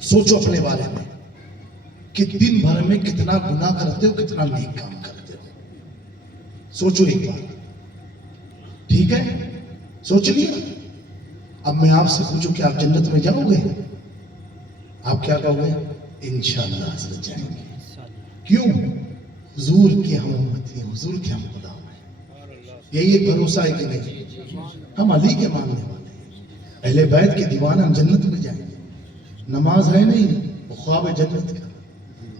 سوچو اپنے بارے میں کہ دن بھر میں کتنا گناہ کرتے ہو، کتنا نیک کام کرتے ہو. سوچو ایک بار. ٹھیک ہے، سوچ لیا. اب میں آپ سے پوچھوں کہ آپ جنت میں جاؤ گے؟ آپ کیا کہو گے؟ انشاءاللہ حضرت جائیں گے. کیوں؟ حضور کی ہم امتی ہیں، حضور کے ہم غلام ہیں. یہی ایک بھروسہ ہے کہ نہیں؟ ہم علی کے ماننے والے ہیں، اہل بیت کے دیوانہ، ہم جنت میں جائیں گے. نماز ہے نہیں، وہ خواب جنت کا.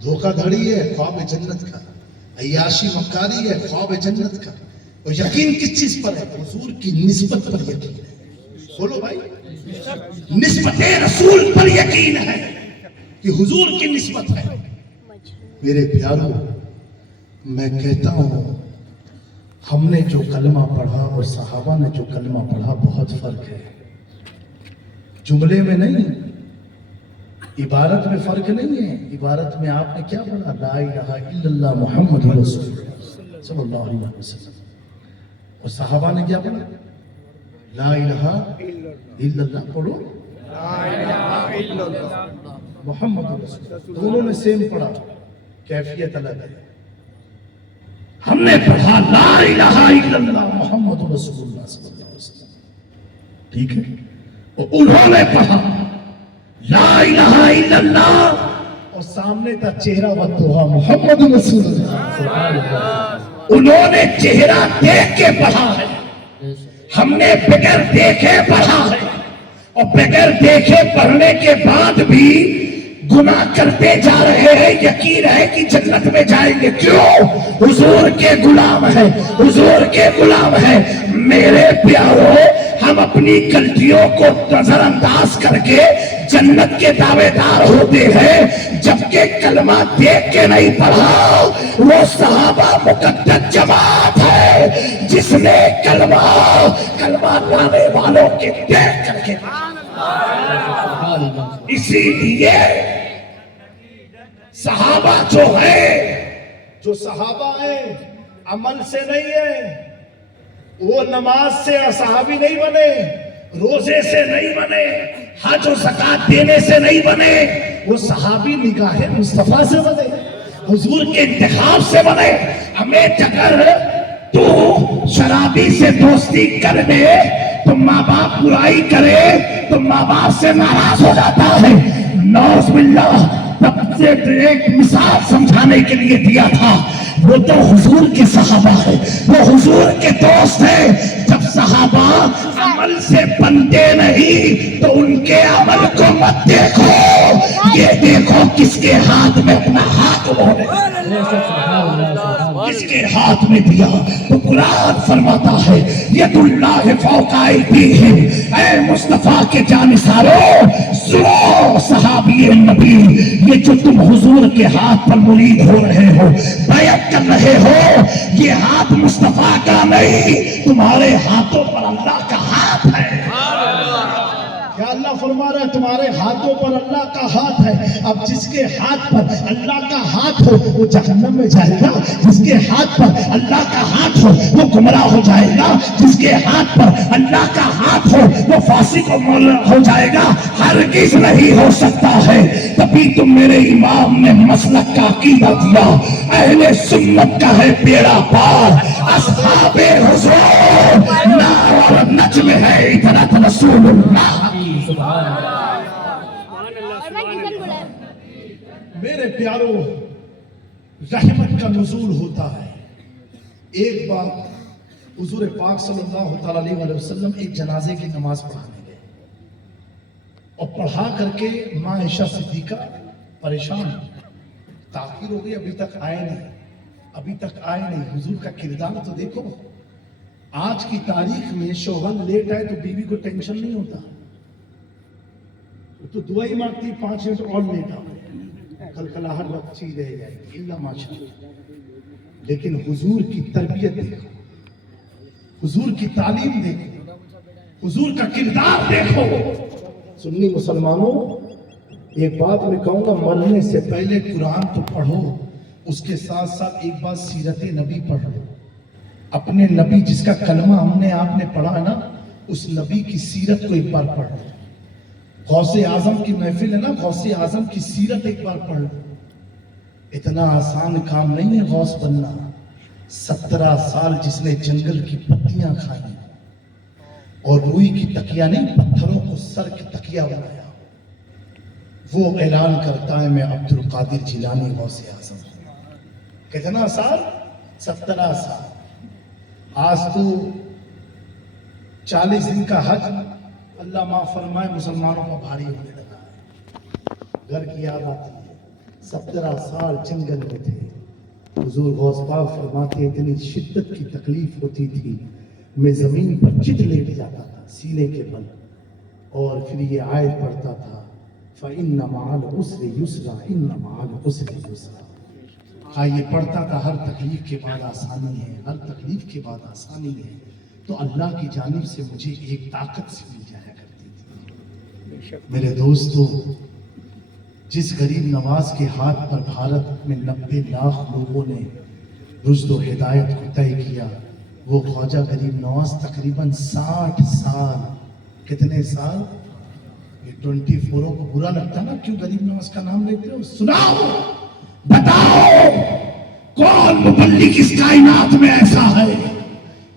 دھوکہ دھڑی ہے، خواب جنت کا. عیاشی مکاری ہے، خواب جنت کا. اور یقین کس چیز پر ہے؟ حضور کی نسبت پر یقین ہے. بولو بھائی، نسبت رسول پر یقین ہے کہ حضور کی نسبت ہے. میرے پیاروں، میں کہتا ہوں ہم نے جو کلمہ پڑھا اور صحابہ نے جو کلمہ پڑھا بہت فرق ہے. جملے میں نہیں، عبارت میں فرق نہیں ہے. عبارت میں آپ نے کیا پڑھا؟ لا الہ الا اللہ محمد رسول اللہ صلی اللہ علیہ وسلم. اور صحابہ نے کیا پڑھا؟ لا الہ الا اللہ. پڑھو لا الہ الا اللہ محمد رسول اللہ. دونوں نے سیم پڑھا، کیفیت الگ ہے. ہم نے پڑھا لا الہ الا اللہ محمد رسول اللہ صلی اللہ علیہ وسلم. ٹھیک ہے. اور انہوں نے پڑھا لا الہ الا اللہ اور سامنے تھا چہرہ والدہا محمد رسول اللہ. سبحان اللہ. انہوں نے چہرہ دیکھ کے پڑھا ہے، ہم نے بغیر دیکھے پڑھا ہے. اور بغیر دیکھے پڑھنے کے بعد بھی گناہ کرتے جا رہے ہیں. یقین ہے کہ جنت میں جائیں گے. کیوں؟ حضور کے غلام ہیں، حضور کے غلام ہیں. میرے پیاروں، ہم اپنی غلطیوں کو نظر انداز کر کے جنت کے دعوے دار ہوتے ہیں، جبکہ کلمہ دیکھ کے نہیں پڑھا. وہ صحابہ مقدس جماعت ہے جس نے کلمہ لانے والوں کے دیکھ کر کے. اسی لیے صحابہ جو صحابہ ہیں عمل سے نہیں ہے. وہ نماز سے صحابی نہیں بنے، روزے سے نہیں بنے، حج و زکات دینے سے نہیں بنے. وہ صحابی نگاہ مصطفیٰ سے بنے، حضور کے انتخاب سے بنے. ہمیں اگر تو شرابی سے دوستی کر دے تو ماں باپ برائی کرے تو ماں باپ سے ناراض ہو جاتا ہے. نعوذ باللہ. تب سے ایک مثال سمجھانے کے لیے دیا تھا. وہ تو حضور کے صحابہ ہے، وہ حضور کے دوست ہیں. جب صحابہ عمل سے بنتے نہیں تو ان کے عمل کو مت دیکھو، یہ دیکھو کس کے ہاتھ میں اپنا ہاتھ اڑے، کس کے ہاتھ میں دیا. تو قرآن فرماتا ہے ید اللہ فوق ایدیہم. اے مصطفیٰ کے جانثاروں سنو صحابی نبی، یہ جو تم حضور کے ہاتھ پر مرید ہو رہے ہو، بیعت کر رہے ہو، یہ ہاتھ مصطفیٰ کا نہیں، تمہارے ہاتھوں پر اللہ کا ہاتھ ہے. کیا اللہ فرما رہا ہے؟ تمہارے ہاتھوں پر اللہ کا ہاتھ ہے. اب جس کے ہاتھ پر اللہ کا ہاتھ ہو وہ جہنم میں جائے گا، جس کے ہاتھ پر اللہ کا ہاتھ ہو وہ گمراہ ہو جائے گا، جس کے ہاتھ پر اللہ کا ہاتھ ہو وہ فاسق ہو جائے گا. ہرگز نہیں ہو سکتا ہے. تبھی تم میرے امام نے مسلک کا عقیدہ دیا، اہل سنت کا ہے بیڑا پار. اصحاب حضور نار اور نجم ہے ادھرت رسول اللہ. میرے پیاروں، رحمت کا نزول ہوتا ہے. ایک بار حضور پاک صلی اللہ تعالیٰ علیہ وسلم ایک جنازے کی نماز پڑھانے گئے اور پڑھا کر کے ماں عائشہ صدیقہ پریشان، تاخیر ہو گئی، ابھی تک آئے نہیں. حضور کا کردار تو دیکھو. آج کی تاریخ میں شوہر لیٹ آئے تو بیوی کو ٹینشن نہیں ہوتا، تو دعا ہی مانگتی 5 منٹ اور لیٹ آؤ، کلکلاہٹ وقت چیز رہ جائے گی اللہ ماشاءاللہ. لیکن حضور کی تربیت دیکھو، حضور کی تعلیم دیکھو، حضور کا کردار دیکھو. سنی مسلمانوں، ایک بات میں کہوں گا، مرنے سے پہلے قرآن تو پڑھو، اس کے ساتھ ساتھ ایک بار سیرت نبی پڑھ لو. اپنے نبی جس کا کلمہ ہم نے آپ نے پڑھا ہے نا، اس نبی کی سیرت کو ایک بار پڑھ لو. غوث اعظم کی محفل ہے نا، غوث اعظم کی سیرت ایک بار پڑھ لو. اتنا آسان کام نہیں ہے غوث بننا. 17 سال جس نے جنگل کی پتیاں کھائیں اور روئی کی تکیہ نہیں، پتھروں کو سر کی تکیہ بنایا، وہ اعلان کرتا ہے میں عبد القادر جیلانی غوث اعظم ہوں. کتنا سال؟ 17 سال. آج تو 40 دن کا حج اللہ معاف فرمائے مسلمانوں کا بھاری ہونے لگا ہے. گھر کی یاد آتی ہے. 17 سال جنگل میں تھے. حضور غوث پاک فرماتے اتنی شدت کی تکلیف ہوتی تھی میں زمین پر چت لیٹ جاتا تھا سینے کے بل، اور پھر یہ آیت پڑھتا تھا فَإِنَّ مَعَ الْعُسْرِ يُسْرًا إِنَّ مَعَ الْعُسْرِ يُسْرًا. یہ پڑھتا تھا ہر تکلیف کے بعد آسانی ہے، ہر تکلیف کے بعد آسانی ہے. تو اللہ کی جانب سے مجھے ایک طاقت سے مل جایا کرتی تھی. میرے دوستو، جس غریب نواز کے ہاتھ پر بھارت میں 90 لاکھ لوگوں نے رشد و ہدایت کو طے کیا، وہ خواجہ غریب نواز تقریباً 60 سال. کتنے سال؟ یہ 24 کو برا لگتا نا کیوں غریب نواز کا نام لیتے ہو؟ سناؤ، بتاؤ کون مبلغ اس کائنات میں ایسا ہے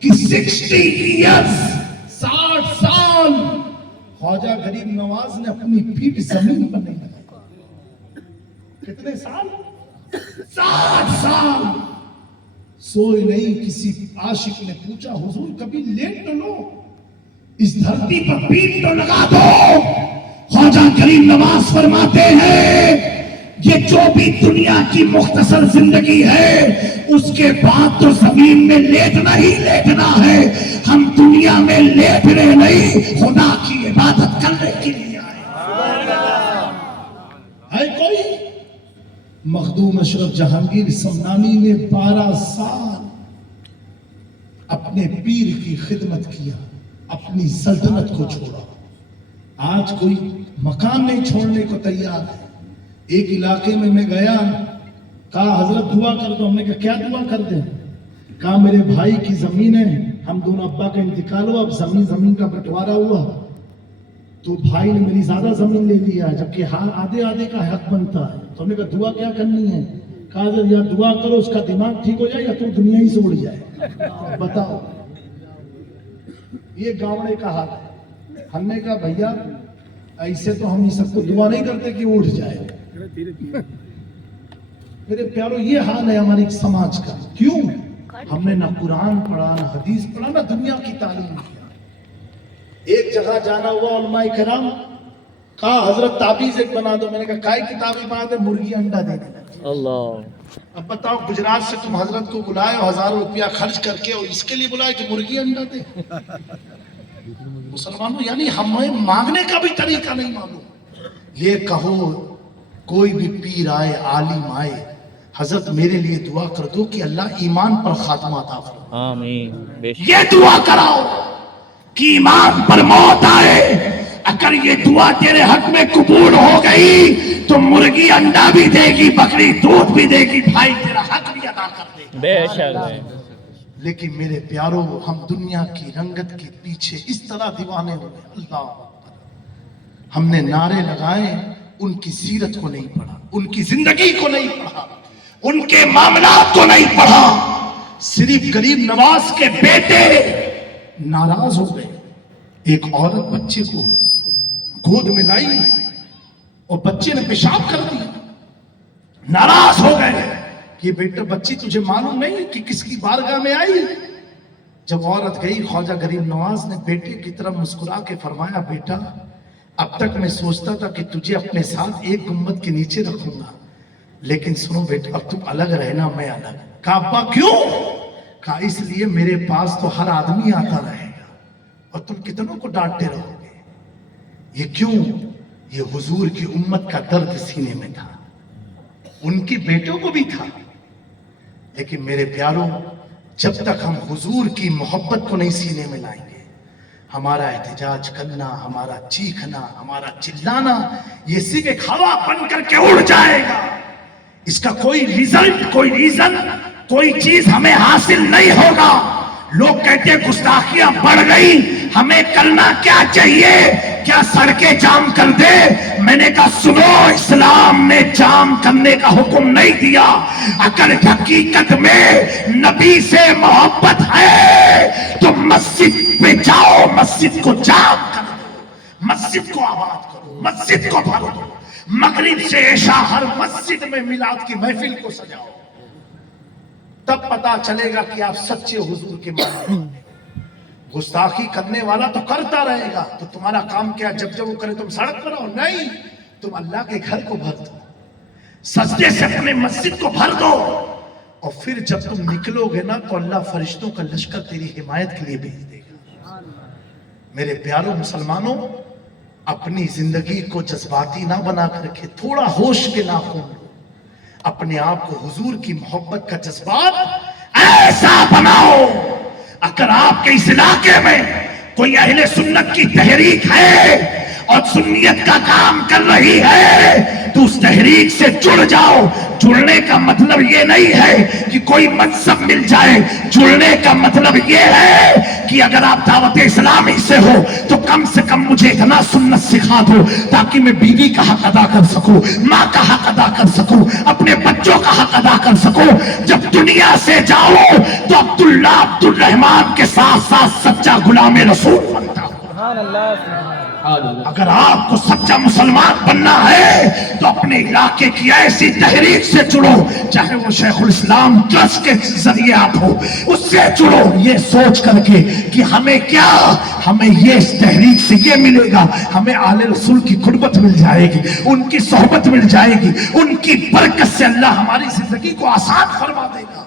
کہ 60 ایئرز 60 سال خواجہ غریب نواز نے اپنی پیٹھ زمین پر نہیں لگائی. کتنے سال؟ 60 سال. سوئے نہیں. کسی عاشق نے پوچھا حضور کبھی لیٹ تو لو، اس دھرتی پر پیٹھ تو لگا دو. خواجہ غریب نواز فرماتے ہیں یہ جو بھی دنیا کی مختصر زندگی ہے اس کے بعد تو زمین میں لیٹنا ہی لیٹنا ہے. ہم دنیا میں لیٹنے نہیں، خدا کی عبادت کرنے کے لیے آئے. ہے کوئی؟ مخدوم اشرف جہانگیر سمنانی نے 12 سال اپنے پیر کی خدمت کیا، اپنی سلطنت کو چھوڑا. آج کوئی مکان نہیں چھوڑنے کو تیار ہے. ایک علاقے میں گیا، کہا حضرت دعا کر دو. ہم نے کہا کیا دعا کر دیں؟ کہا میرے بھائی کی زمین ہے، ہم دونوں ابا کا انتقال ہوا، اب زمین کا بٹوارا ہوا تو بھائی نے میری زیادہ زمین لے لیا جبکہ آدھے کا حق بنتا ہے. تو ہم نے کہا دعا کیا کرنی ہے؟ کہا یا دعا کرو اس کا دماغ ٹھیک ہو جائے یا تو دنیا ہی سے اڑ جائے. بتاؤ، یہ گاوڑے کا حال ہے. ہم نے کہا بھیا ایسے تو ہم یہ سب کو دعا نہیں کرتے کہ اٹھ جائے. میرے پیارو یہ حال ہے ہمارے سماج کا. کیوں؟ ہم نے نہ قرآن پڑھا، نہ حدیث پڑھا، نہ دنیا کی تعلیم کیا. ایک جگہ جانا ہوا، علماء کرام کہا حضرت تعویذ ایک بنا دو. میں نے کہا کائی کی تعویذ بنا دے؟ مرغی انڈا دے دینا. اللہ. اب بتاؤ گجرات سے تم حضرت کو بلائے اور 1000 روپیہ خرچ کر کے اور اس کے لیے بلائے کہ مرغی انڈا دے. مسلمانوں یعنی ہمیں مانگنے کا بھی طریقہ نہیں معلوم. یہ کہو کوئی بھی پیر آئے، عالم آئے، حضرت میرے لیے دعا کر دو کہ اللہ ایمان پر خاتمہ عطا فرمائے. آمین. یہ دعا کراؤ کہ ایمان پر موت آئے. اگر یہ دعا تیرے حق میں قبول ہو گئی تو مرغی انڈا بھی دے گی، بکری دودھ بھی دے گی، بھائی تیرا حق بھی ادا کر دے گی. بے شک. لیکن میرے پیاروں ہم دنیا کی رنگت کے پیچھے اس طرح دیوانے ہو گئے. اللہ ہم نے نعرے لگائے، ان کی سیرت کو نہیں پڑھا، ان کی زندگی کو نہیں پڑھا، ان کے معاملات کو نہیں پڑھا. صرف غریب نواز کے بیٹے ناراض ہو گئے. ایک عورت بچے کو گود میں لائی اور بچے نے پیشاب کر دیا. ناراض ہو گئے کہ بیٹا بچی تجھے معلوم نہیں کہ کس کی بارگاہ میں آئی. جب عورت گئی خواجہ غریب نواز نے بیٹے کی طرف مسکرا کے فرمایا بیٹا اب تک میں سوچتا تھا کہ تجھے اپنے ساتھ ایک گنبد کے نیچے رکھوں گا، لیکن سنو بیٹا اب تم الگ رہنا، میں الگ. کہا ابا کیوں؟ کہا اس لیے میرے پاس تو ہر آدمی آتا رہے گا اور تم کتنوں کو ڈانٹتے رہو گے. یہ کیوں؟ یہ حضور کی امت کا درد سینے میں تھا، ان کے بیٹوں کو بھی تھا. لیکن میرے پیاروں جب تک ہم حضور کی محبت کو نہیں سینے میں لائیں گے، ہمارا احتجاج کرنا، ہمارا چیخنا، ہمارا چلانا یہ صرف ایک ہوا بن کر کے اڑ جائے گا. اس کا کوئی ریزلٹ، کوئی ریزن، کوئی چیز ہمیں حاصل نہیں ہوگا. لوگ کہتے ہیں گستاخیاں بڑھ گئی، ہمیں کرنا کیا چاہیے؟ کیا سڑکیں جام کر دے؟ میں نے کہا سنو، اسلام نے جام کرنے کا حکم نہیں دیا. اگر حقیقت میں نبی سے محبت ہے تو مسجد پہ جاؤ، مسجد کو جام کر دو، مسجد کو آباد کرو، مسجد کو بھر دو. مغرب سے عشاء ہر مسجد میں میلاد کی محفل کو سجاؤ. تب پتا چلے گا کہ آپ سچے حضور کے ماننے والے. گستاخی کرنے والا تو کرتا رہے گا، تو تمہارا کام کیا؟ جب وہ کرے تم سڑک پر آؤ؟ نہیں، تم اللہ کے گھر کو بھر دو، سجدے سے اپنے مسجد کو بھر دو. اور پھر جب تم نکلو گے نا تو اللہ فرشتوں کا لشکر تیری حمایت کے لیے بھیج دے گا. میرے پیاروں مسلمانوں، اپنی زندگی کو جذباتی نہ بنا کر کے تھوڑا ہوش کے ناخن لو. اپنے آپ کو حضور کی محبت کا جذبات ایسا بناؤ. اگر آپ کے اس علاقے میں کوئی اہل سنت کی تحریک ہے اور سنیت کا کام کر رہی ہے تو اس تحریک سے جڑ جاؤ. جڑنے کا مطلب یہ نہیں ہے کہ کوئی منصب مل جائے. جڑنے کا مطلب یہ ہے کہ اگر آپ دعوت اسلامی سے ہو تو کم سے کم مجھے اتنا سنت سکھا دو تاکہ میں بیوی کا حق ادا کر سکوں، ماں کا حق ادا کر سکوں، اپنے بچوں کا حق ادا کر سکوں. جب دنیا سے جاؤ تو عبداللہ عبد الرحمان کے ساتھ ساتھ سچا غلام رسول بنتا ہوں. سبحان اللہ، سبحان اللہ. اگر آپ کو سچا مسلمان بننا ہے تو اپنے علاقے کی ایسی تحریک سے جڑو، چاہے وہ شیخ الاسلام ٹرسٹ کے ذریعے آپ ہو، اس سے جڑو یہ سوچ کر کے کہ ہمیں کیا، ہمیں یہ اس تحریک سے یہ ملے گا، ہمیں آل رسول کی قربت مل جائے گی، ان کی صحبت مل جائے گی، ان کی برکت سے اللہ ہماری زندگی کو آسان فرما دے گا.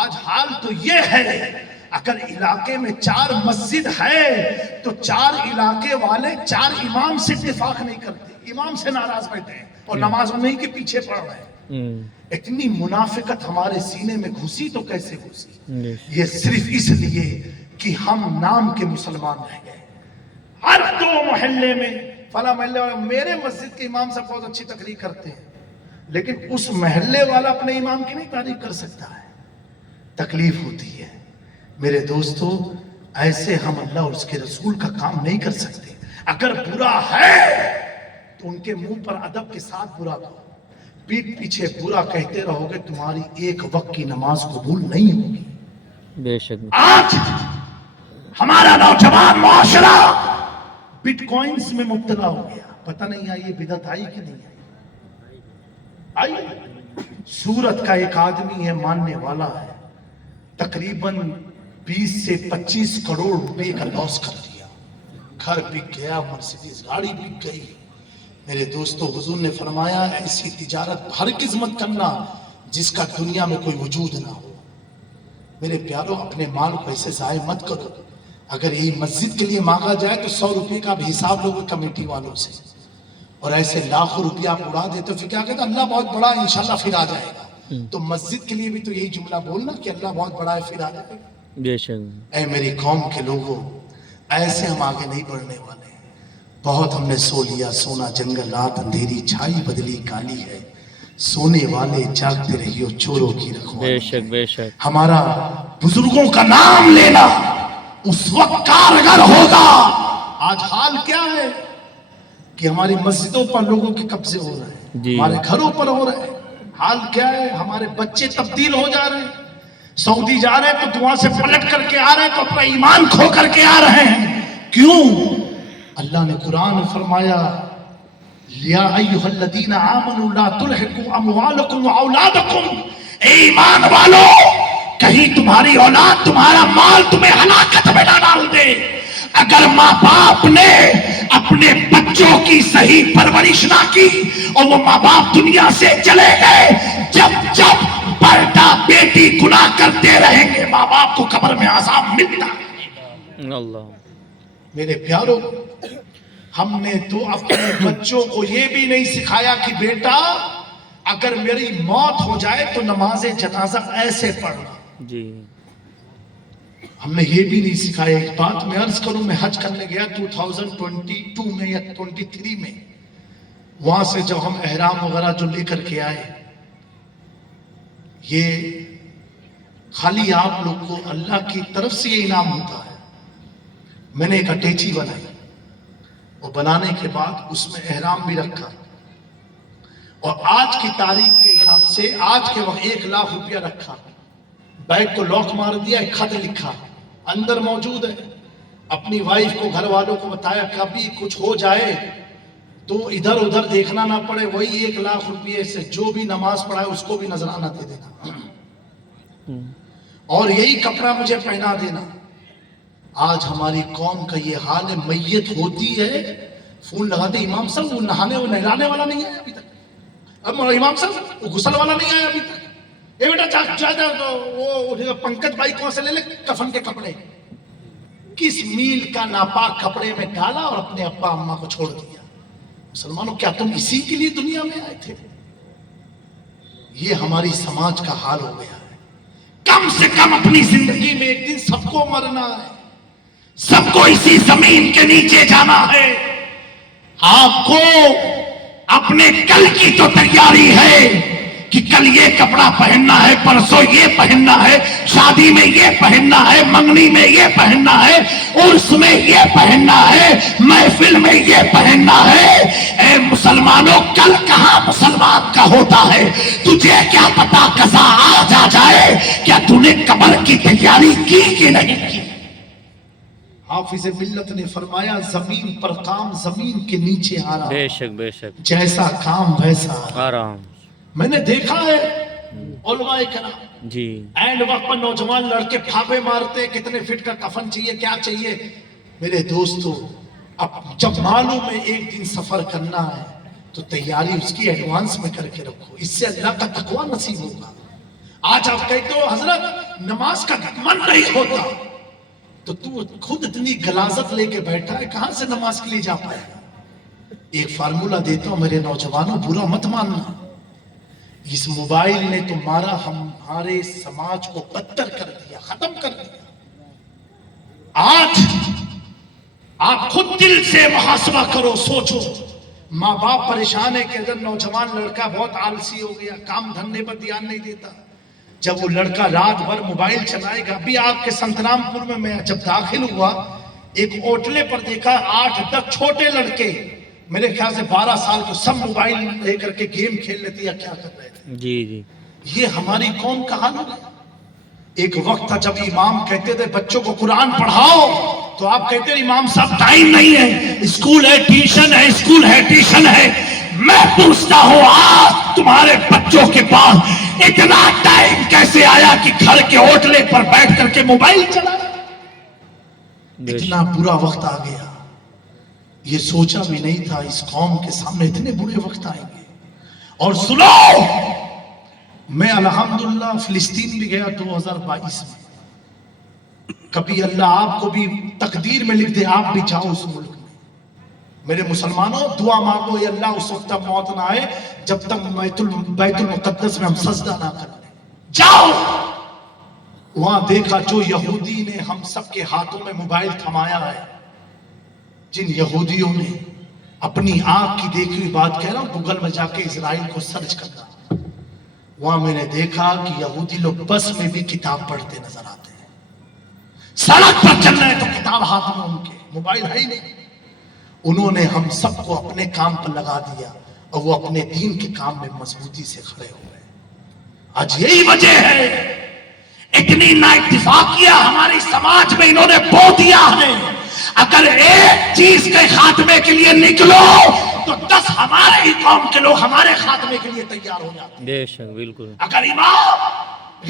آج حال تو یہ ہے، اگر علاقے میں 4 مسجد ہے تو 4 علاقے والے 4 امام سے اتفاق نہیں کرتے، امام سے ناراض بیٹھے ہیں اور نماز انہیں کے پیچھے پڑھ رہے ہیں. اتنی منافقت ہمارے سینے میں گھسی تو کیسے گھسی؟ یہ صرف اس لیے کہ ہم نام کے مسلمان رہ گئے. ہر 2 محلے میں فلاں محلے والا میرے مسجد کے امام سے بہت اچھی تقریر کرتے ہیں، لیکن اس محلے والا اپنے امام کی نہیں تعریف کر سکتا ہے. تکلیف ہوتی ہے. میرے دوستو، ایسے ہم اللہ اور اس کے رسول کا کام نہیں کر سکتے. اگر برا ہے تو ان کے منہ پر ادب کے ساتھ برا کہو، پیٹھ پیچھے برا کہتے رہو گے تمہاری ایک وقت کی نماز قبول نہیں ہوگی. بے شک. آج ہمارا نوجوان معاشرہ بٹ کوائنز میں مبتلا ہو گیا. پتہ نہیں آئی یہ بدعت آئی کہ نہیں آئی. سورت کا ایک آدمی ہے، ماننے والا ہے، تقریباً 20 سے 25 کروڑ روپے کا لاس کر دیا. گھر بک گیا، مرسیڈیز گاڑی بک گئی. میرے دوستو، حضور نے فرمایا ایسی تجارت ہرگز مت کرنا جس کا دنیا میں کوئی وجود نہ ہو. میرے پیاروں، اپنے مال کو ایسے ضائع مت کرو. اگر یہ مسجد کے لیے مانگا جائے تو 100 روپے کا بھی حساب لوگے کمیٹی والوں سے، اور ایسے لاکھوں روپیہ آپ اڑا دیتے پھر کیا کہتے ہیں اللہ بہت بڑا ہے انشاءاللہ پھر آ جائے گا. تو مسجد کے لیے بھی تو یہی جملہ بولنا کہ اللہ بہت بڑا ہے پھر آ جائے گا. بے شک. اے میری قوم کے لوگوں، ایسے ہم آگے نہیں بڑھنے والے. بہت ہم نے سو لیا سونا جنگل، رات اندھیری چھائی بدلی کالی ہے، سونے والے جاگتے رہیو چوروں کی رکھوالی. بے شک، بے شک. ہمارا بزرگوں کا نام لینا اس وقت کارگر ہوگا. آج حال کیا ہے کہ ہماری مسجدوں پر لوگوں کے قبضے ہو رہے ہیں، ہمارے گھروں پر ہو رہے ہیں. حال کیا ہے، ہمارے بچے تبدیل ہو جا رہے ہیں. سعودی جا رہے ہیں تو دعا سے پلٹ کر کے آ رہے ہیں تو اپنا ایمان کھو کر کے آ رہے ہیں. کیوں؟ اللہ نے قرآن فرمایا یا ایھا الذین آمنوا لا تلھکم اموالکم واولادکم. اے ایمان والو، کہیں تمہاری اولاد تمہارا مال تمہیں ہلاکت میں نہ ڈال دے. اگر ماں باپ نے اپنے بچوں کی صحیح پرورش نہ کی اور وہ ماں باپ دنیا سے چلے گئے، جب بیٹا بیٹی گناہ کرتے رہیں گے ماں باپ کو قبر میں عذاب ملتا ہے. اللہ. میرے پیاروں، ہم نے تو اپنے بچوں کو یہ بھی نہیں سکھایا کہ بیٹا اگر میری موت ہو جائے تو نماز جنازہ ایسے پڑھنا. جی. ہم نے یہ بھی نہیں سکھایا. ایک بات میں عرض کروں، میں حج کرنے گیا 2022 میں یا 23 میں. وہاں سے جب ہم احرام وغیرہ جو لے کر کے آئے، یہ خالی آپ لوگ کو اللہ کی طرف سے یہ انعام ہوتا ہے. میں نے ایک اٹیچی بنائی اور بنانے کے بعد اس میں احرام بھی رکھا، اور آج کی تاریخ کے حساب سے آج کے وقت 1,00,000 روپیہ رکھا، بیگ کو لاک مار دیا، ایک خط لکھا اندر موجود ہے، اپنی وائف کو گھر والوں کو بتایا کبھی کچھ ہو جائے تو ادھر ادھر دیکھنا نہ پڑے، وہی 1,00,000 روپیے سے جو بھی نماز پڑھائے اس کو بھی نذرانہ دے دینا، اور یہی کپڑا مجھے پہنا دینا۔ آج ہماری قوم کا یہ حال ہے، میت ہوتی ہے فون لگاتے، امام صاحب وہ نہانے وہ نہلانے والا نہیں آیا ابھی تک، اب امام صاحب وہ غسل والا نہیں آیا ابھی تک، اے بیٹا وہ پنکج بھائی کون سے لے لے کفن کے کپڑے، کس میل کا ناپاک کپڑے میں ڈالا اور اپنے ابا اماں کو چھوڑ دیا۔ مسلمانوں کیا تم اسی کے لیے دنیا میں آئے تھے؟ یہ ہماری سماج کا حال ہو گیا ہے۔ کم سے کم اپنی زندگی میں ایک دن سب کو مرنا ہے، سب کو اسی زمین کے نیچے جانا ہے۔ آپ کو اپنے کل کی تو تیاری ہے کہ کل یہ کپڑا پہننا ہے، پرسوں یہ پہننا ہے، شادی میں یہ پہننا ہے، منگنی میں یہ پہننا ہے، عرس میں یہ پہننا ہے، محفل میں یہ پہننا ہے۔ اے مسلمانوں، کل کہاں مسلمان کا ہوتا ہے؟ تجھے کیا پتا قضا آج آ جائے؟ کیا تو نے قبر کی تیاری کی کہ نہیں کی؟ حافظ ملت نے فرمایا زمین پر کام زمین کے نیچے آرام، بے شک بے شک، جیسا کام ویسا آرام۔ میں نے دیکھا ہے علماء کرام جی اینڈ وقت پر نوجوان لڑکے پھاپے مارتے، کتنے فٹ کا کفن چاہیے، کیا چاہیے۔ میرے دوستو، اب جب معلوم ہے ایک دن سفر کرنا ہے تو تیاری اس کی ایڈوانس میں کر کے رکھو، اس سے اللہ کا تقوی نصیب ہوگا۔ آج آپ کہتے ہو حضرت نماز کا من نہیں ہوتا، تو خود اتنی غلاظت لے کے بیٹھا ہے، کہاں سے نماز کے لیے جا پائے گا؟ ایک فارمولہ دیتا ہوں میرے نوجوانوں، برا مت ماننا، اس موبائل نے تو ہمارے سماج کو بدتر کر دیا، ختم کر دیا۔ آج آپ خود دل سے محاسبہ کرو، سوچو، ماں باپ پریشان ہے کہ اگر نوجوان لڑکا بہت آلسی ہو گیا، کام دھندے پر دھیان نہیں دیتا، جب وہ لڑکا رات بھر موبائل چلائے گا۔ ابھی آپ کے سنترام پور میں جب داخل ہوا، ایک ہوٹلے پر دیکھا 8-10 چھوٹے لڑکے، میرے خیال سے 12 سال کے، سب موبائل لے کر کے گیم کھیل لیتے یا کیا کر رہے تھے۔ جی جی، یہ ہماری قوم کا حال ہے۔ ایک وقت تھا جب امام کہتے تھے بچوں کو قرآن پڑھاؤ، تو آپ کہتے ہیں امام صاحب ٹائم نہیں ہے، اسکول ہے، ٹیوشن ہے، اسکول ہے، ٹیوشن ہے۔ میں پوچھتا ہوں آج تمہارے بچوں کے پاس اتنا ٹائم کیسے آیا کہ گھر کے ہوٹلے پر بیٹھ کر کے موبائل چلا؟ اتنا برا وقت آ گیا، یہ سوچا بھی نہیں تھا اس قوم کے سامنے اتنے برے وقت آئیں گے۔ اور سنو، میں الحمدللہ فلسطین بھی گیا 2022 میں، کبھی اللہ آپ کو بھی تقدیر میں لکھ دے آپ بھی جاؤ اس ملک میں۔ میرے مسلمانوں دعا مانگو، یا اللہ اس وقت تک موت نہ آئے جب تک بیت المقدس میں ہم سجدہ نہ کر لیں۔ جاؤ، وہاں دیکھا جو یہودی نے ہم سب کے ہاتھوں میں موبائل تھمایا ہے، جن یہودیوں نے اپنی آنکھ کی دیکھی ہوئی بات کہہ رہا ہوں، گوگل میں جا کے اسرائیل کو سرچ کرنا، وہاں میں نے دیکھا کہ یہودی لوگ بس میں بھی کتاب پڑھتے نظر آتے ہیں، سڑک پر چل رہے تو کتاب ہاتھ میں ان کے، موبائل ہے ہی نہیں۔ انہوں نے ہم سب کو اپنے کام پر لگا دیا اور وہ اپنے دین کے کام میں مضبوطی سے کھڑے ہوئے۔ آج یہی وجہ ہے اتنی نااتفاقیہ ہماری سماج میں انہوں نے بو دیا ہے۔ اگر ایک چیز کے خاتمے کے لیے نکلو تو 10 ہمارے ہی قوم کے لوگ ہمارے خاتمے کے لیے تیار ہو جاتے ہیں۔ بے شک، بالکل۔ اگر امام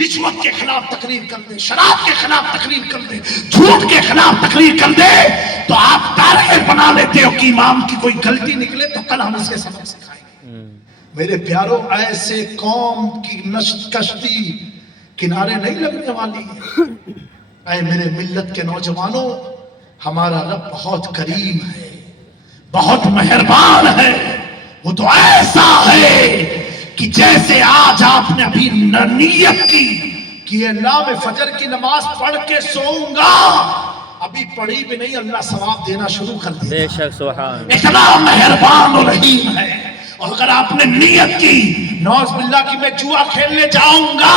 رشوت کے خلاف تقریر کر دے، شراب کے خلاف تقریر کر دے، جھوٹ کے خلاف تقریر کر دے، تو آپ ٹارگیٹ بنا لیتے ہو کہ امام کی کوئی غلطی نکلے تو کل ہم اس کے سبق سکھائیں گے۔ میرے پیاروں، ایسے قوم کی کشتی کنارے نہیں لگنے والی ہے۔ اے میرے ملت کے نوجوانوں، ہمارا رب بہت کریم ہے، بہت مہربان ہے۔ وہ تو ایسا ہے کہ جیسے آج آپ نے ابھی نیت کی کہ اللہ میں فجر کی نماز پڑھ کے سوؤں گا، ابھی پڑھی بھی نہیں، اللہ ثواب دینا شروع کر دیا۔ بے شک، سبحان اللہ۔ اتنا مہربان و رحیم ہے۔ اور اگر آپ نے نیت کی نعوذ باللہ کہ میں جوا کھیلنے جاؤں گا،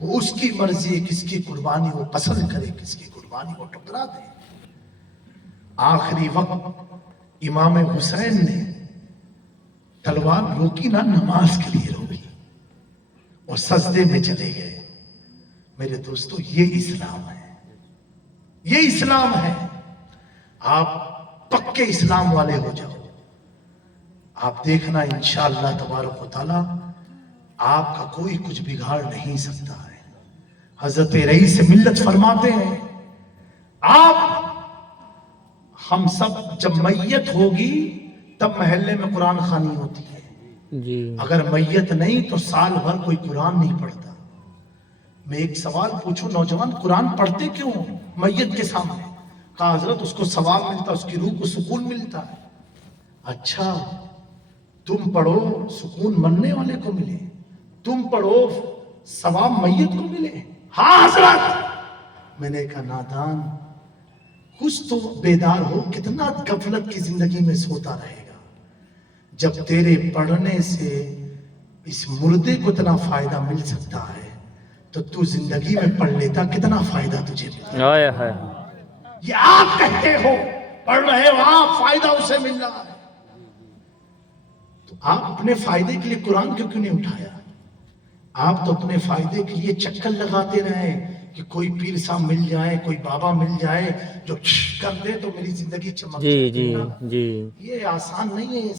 وہ اس کی مرضی ہے، کس کی قربانی وہ پسند کرے، کس کی قربانی وہ ٹکرا دے۔ آخری وقت امام حسین نے تلوار روکی نہ، نماز کے لیے روکی اور سجدے میں چلے گئے۔ میرے دوستو یہ اسلام ہے، یہ اسلام ہے۔ آپ پکے اسلام والے ہو جاؤ، آپ دیکھنا انشاءاللہ تبارک و تعالی آپ کا کوئی کچھ بگاڑ نہیں سکتا ہے۔ حضرت رئیس ملت فرماتے ہیں، آپ ہم سب جب میت ہوگی تب محلے میں قرآن خوانی ہوتی ہے، جی اگر میت نہیں تو سال بھر کوئی قرآن نہیں پڑھتا۔ میں ایک سوال پوچھوں، نوجوان قرآن پڑھتے کیوں میت کے سامنے؟ کہا حضرت اس کو ثواب ملتا، اس کی روح کو سکون ملتا ہے۔ اچھا تم پڑھو سکون مرنے والے کو ملے، تم پڑھو ثواب میت کو ملے؟ ہاں حضرت۔ میں نے کہا نادان، کچھ تو بیدار ہو، کتنا غفلت کی زندگی میں سوتا رہے گا؟ جب تیرے پڑھنے سے اس مردے کو اتنا فائدہ مل سکتا ہے تو تو زندگی میں پڑھ لیتا، کتنا فائدہ تجھے ملا۔ آئے ہے یہ آپ کہتے ہو پڑھ رہے ہو، آپ فائدہ اسے مل رہا ہے، تو آپ اپنے فائدے کے لیے قرآن کیوں نہیں اٹھایا؟ آپ تو اپنے فائدے کے لیے چکر لگاتے رہے کہ کوئی پیر صاحب مل جائے، کوئی بابا مل جائے جو کر دے تو میری زندگی چمک جی جائے۔ جی جی یہ آسان نہیں ہے۔